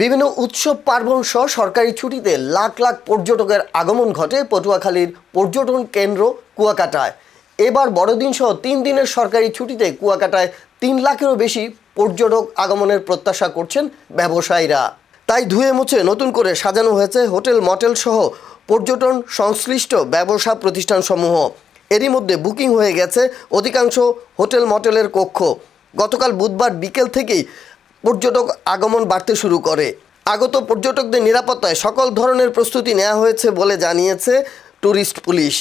বিভিন্ন উৎসব পার্বণ সহ সরকারি ছুটিতে লাখ লাখ পর্যটকের আগমন ঘটে পটুয়াখালীর পর্যটন কেন্দ্র কুয়াকাটায়। এবার বড়দিন সহ 3 দিনের সরকারি ছুটিতে কুয়াকাটায় 3 লাখেরও বেশি পর্যটক আগমনের প্রত্যাশা করছেন ব্যবসায়ীরা। তাই ধুয়ে মুছে নতুন করে সাজানো হয়েছে হোটেল মটেল সহ পর্যটন সংশ্লিষ্ট ব্যবসা প্রতিষ্ঠানসমূহ। এরই মধ্যে বুকিং হয়ে গেছে অধিকাংশ হোটেল মটেলের কক্ষ। গতকাল বুধবার বিকেল থেকেই পর্যটক আগমন বাড়তে শুরু করে। আগত পর্যটকদের নিরাপত্তায় সকল ধরনের প্রস্তুতি নেওয়া হয়েছে বলে জানিয়েছে ট্যুরিস্ট পুলিশ।